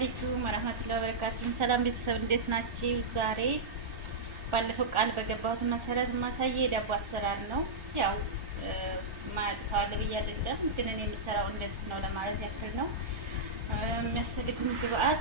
አለይኩም ወራህመቱላሂ ወበረካቱሁ። ሰላም ቤተሰብ እንዴት ናችሁ? ዛሬ ባለፈው ቃል በገባሁት መሰረት ማሳየ ዳቦ አሰራር ነው። ያው ማያውቅ ሰው አለ ብዬ አይደለም፣ ግን እኔ የምሰራው እንደዚህ ነው ለማለት ያክል ነው። የሚያስፈልጉን ግብአት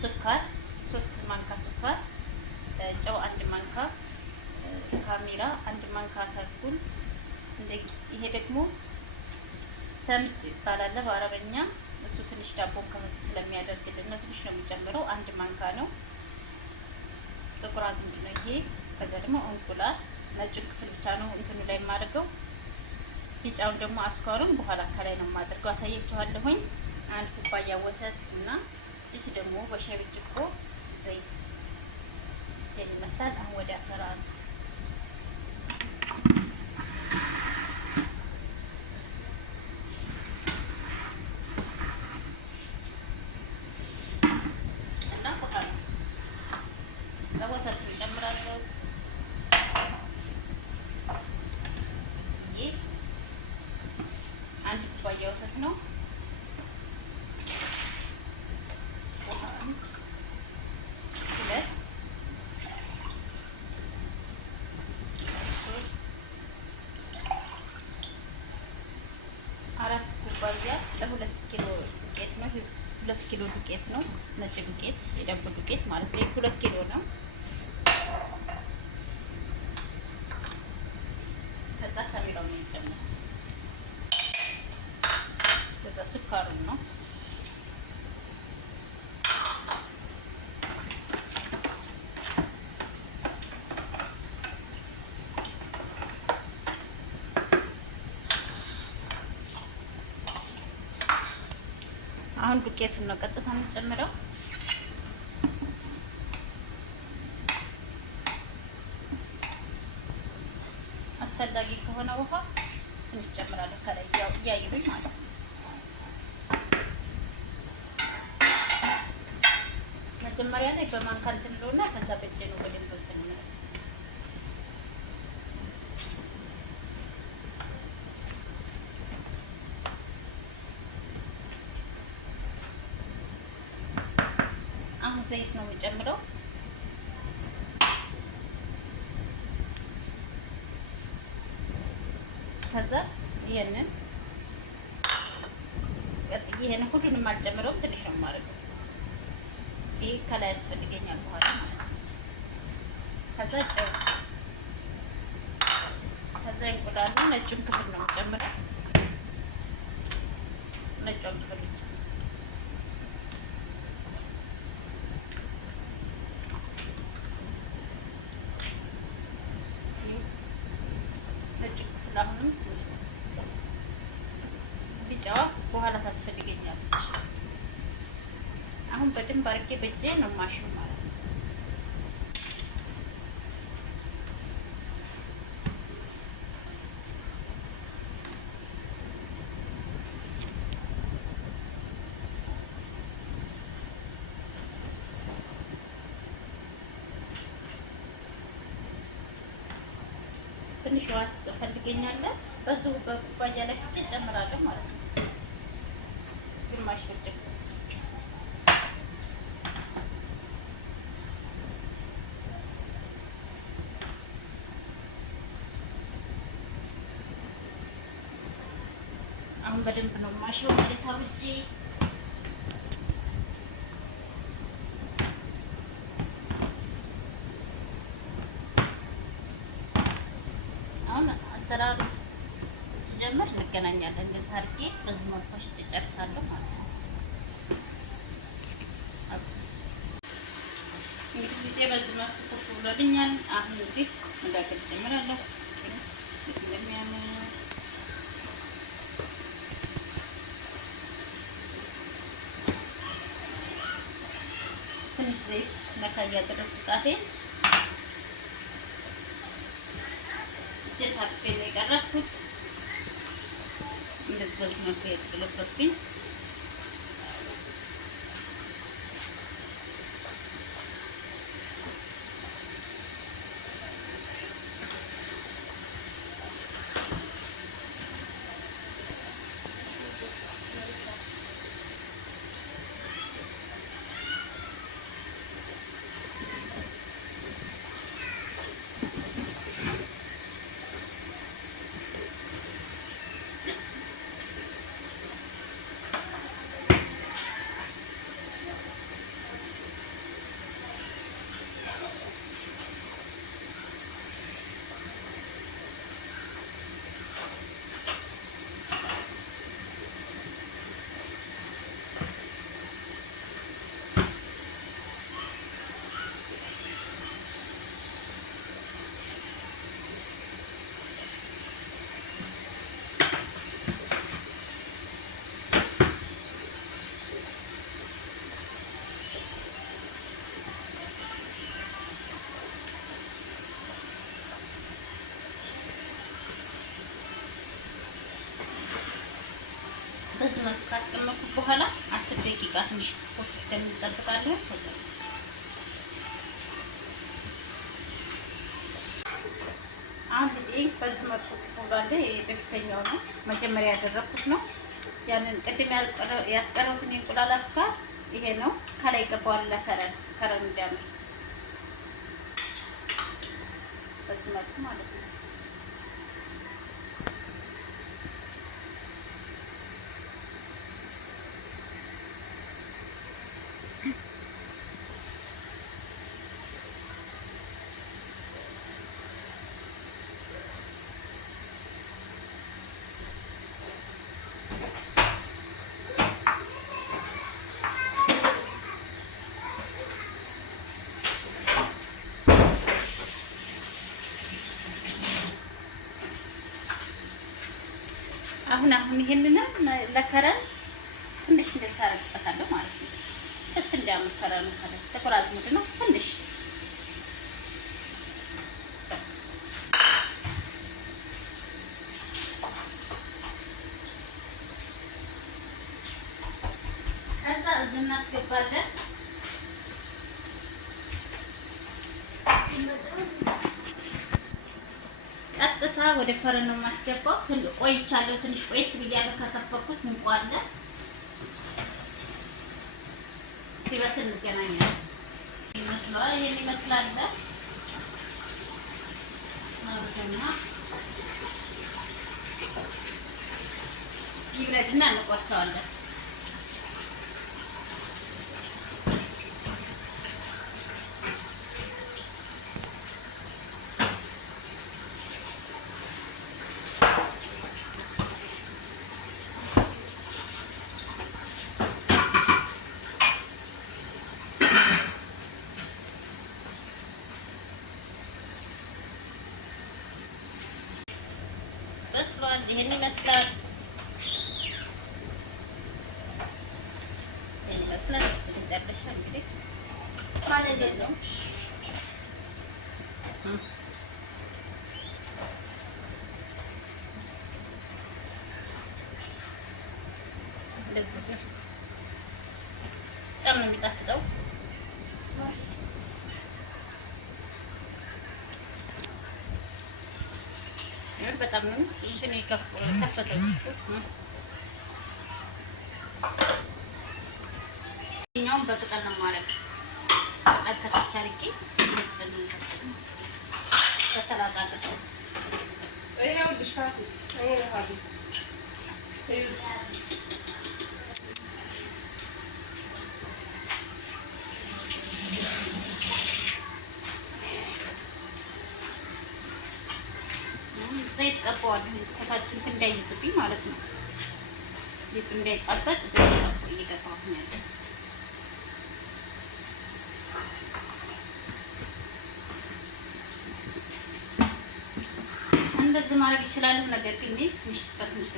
ስኳር 3 ማንካ ስኳር፣ ጨው 1 ማንካ፣ ካሜራ 1 ማንካ ተኩል። ይሄ ደግሞ ሰምጥ ይባላል በአረበኛ። እሱ ትንሽ ዳቦን ከመት ስለሚያደርግልን ነው ትንሽ ነው የሚጨምረው። 1 ማንካ ነው። ጥቁር አዝሙድ ነው ይሄ። ከዛ ደግሞ እንቁላል፣ ነጭን ክፍል ብቻ ነው እንትኑ ላይ የማደርገው። ቢጫውን ደግሞ አስኳሩን በኋላ ከላይ ነው የማደርገው፣ አሳያችኋለሁኝ። 1 ኩባያ ወተት እና እሺ ደግሞ በሻይ ብርጭቆ ዘይት ይመስላል። አሁን ወደ አሰራሩ ወተት እንጨምራለሁ። ይሄ 1 ኩባያ ወተት ነው። ውሃ 2 3 4 ኩባያ ለ2 ኪሎ ዱቄት ነው። 2 ኪሎ ዱቄት ነው፣ ነጭ ዱቄት የዳቦ ዱቄት ማለት ነው። 2 ኪሎ ነው። ከዛ ካሜራውን እንጨምር። ከዛ ስኳሩን ነው። አሁን ዱቄቱን ነው ቀጥታ የምንጨምረው። አስፈላጊ ከሆነ ውሃ ትንሽ ጨምራለሁ ከላይ ያው እያየሁኝ ማለት ነው። መጀመሪያ ላይ በማንካ እንትን ብለውና ከዛ በእጄ ነው በደንብ እንትን ነው። አሁን ዘይት ነው የምጨምረው። ከዛ ይሄንን ሁሉንም አልጨምረውም፣ ትንሽ ነው የማደርገው። ይሄ ከላይ ያስፈልገኛል በኋላ ማለት ነው። ከዛ ጨው፣ ከዛ እንቁላሉ ነጩን ክፍል ነው የምጨምረው። ነጩን ክፍል አሁንም ቢጫዋ በኋላ ታስፈልገኛለች። አሁን በደንብ አድርጌ በእጄ ነው ማሽኑ ማለት ነው። ትንሽ ውሃ ስትፈልገኛለህ በዚሁ በኩባያ ላይ ፍጭ ጨምራለሁ ማለት ነው። ግማሽ ብርጭቆ አሁን በደንብ ነው ማሽው ማለት አብጄ አሰራሩ ሲጀምር እንገናኛለን። እንደዚህ አድርጌ በዚህ መልኩ አሽቼ ጨርሳለሁ ማለት ነው። እንግዲህ ፊቴ በዚህ መልኩ ኩፍ ብሎልኛል። አሁን እንግዲህ መጋገር ጀምራለሁ። ስለሚያምር ትንሽ ዘይት ነካ እያደረኩት ጣቴን ታጥቤ ነው የቀረብኩት። እንደዚህ በዚህ መልኩ የተገለበጥኩኝ። በዚህ መልኩ ካስቀመጥኩት በኋላ 10 ደቂቃ ትንሽ ኮፍ እስከሚጠብቃለሁ። ከዛ አሁን በዚህ መልኩ ተቆሏል። በፊተኛው ነው መጀመሪያ ያደረኩት ነው። ያንን ቅድም ያስቀረውትን እንቁላል አስኳር ይሄ ነው። ከላይ ገባዋል ለከረን እንዲያምር በዚህ መልኩ ማለት ነው። አሁን ይሄንን ለከረን ትንሽ እንደዛ አረግበታለሁ ማለት ነው። ደስ እንዲያምር ከረኑ ከረን ጥቁር አዝሙድ ነው ትንሽ ከዛ እዚህ እናስገባለን። ቀጥታ ወደ ፈረን ነው የማስገባው። ቆይቻለሁ ትንሽ ቆይት ብያለሁ ከከፈኩት እንቋለ ሲበስል እንገናኛለን። ይሄን ይመስላል። ማብረና ይብረድና እንቆርሰዋለን። በስሏል። ይሄን ይመስላል። መጨረሻ እንግዲህ ማለት ነው። እንደዚህ በጣም ነው የሚጣፍጠው። በጣም ነው እንትን ከፈተው ውስጥ እኛውም በቅጠል ነው ማለት ቅጠል ከተቻ አድርጌ በሰላጣ ቅጠል ይሄው ልሽፋት ይሄው ዘይት ቀባዋለሁ ከታችን እንዳይዝብኝ ማለት ነው። ዘይቱ እንዳይጣበቅ ዘይት እየቀባሁት ነው ያለው። እንደዚህ ማድረግ ይችላል። ነገር ግን ትንሽ በትንሿ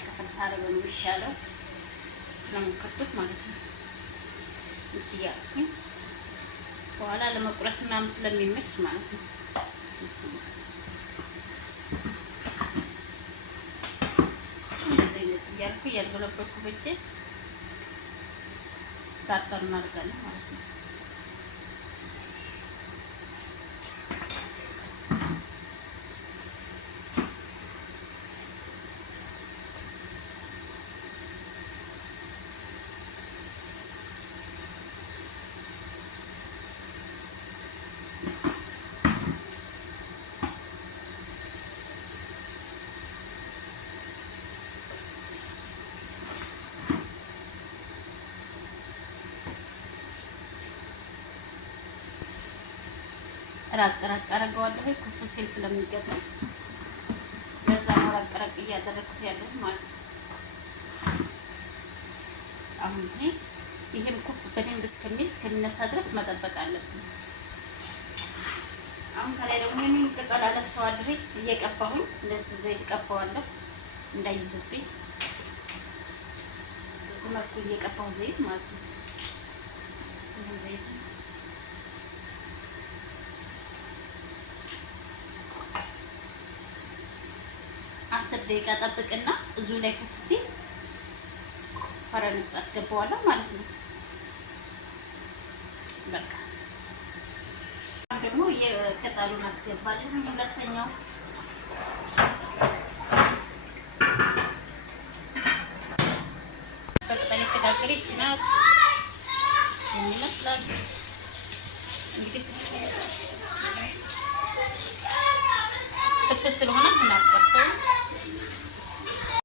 ከፈል ሳደርገው ነው የሚሻለው ስለምከቱት ማለት ነው። እያልኩኝ በኋላ ለመቁረስ ምናምን ስለሚመች ማለት ነው። እያልኩ እያልበለበልኩ በእጄ ዳርዳር እናደርጋለን ማለት ነው። ራቅ አደርገዋለሁ ኩፍ ሲል ስለሚገጥም ለዛ ነው ራቅ እያደረኩት ያለው ማለት ነው። አሁን ይሄም ኩፍ በደንብ እስከሚነሳ ድረስ መጠበቅ አለብን። አሁን ከላይ ደግሞ ምን ቅጠል አለብሰዋለሁ እየቀባሁኝ እንደዚህ ዘይት ቀባዋለሁ እንዳይዝብኝ በዚህ መልኩ እየቀባሁ ዘይት ማለት ነው። ዘይት 10 ደቂቃ ጠብቅና እዙ ላይ ኩፍ ሲል ፈረን ውስጥ አስገባዋለሁ ማለት ነው። በቃ ደግሞ የቅጠሉን አስገባለሁ። ሁለተኛው በቅጠል የተጋገረ ይችላል ይመስላል። እንግዲህ ትኩስ ስለሆነ ምናልባት ሰው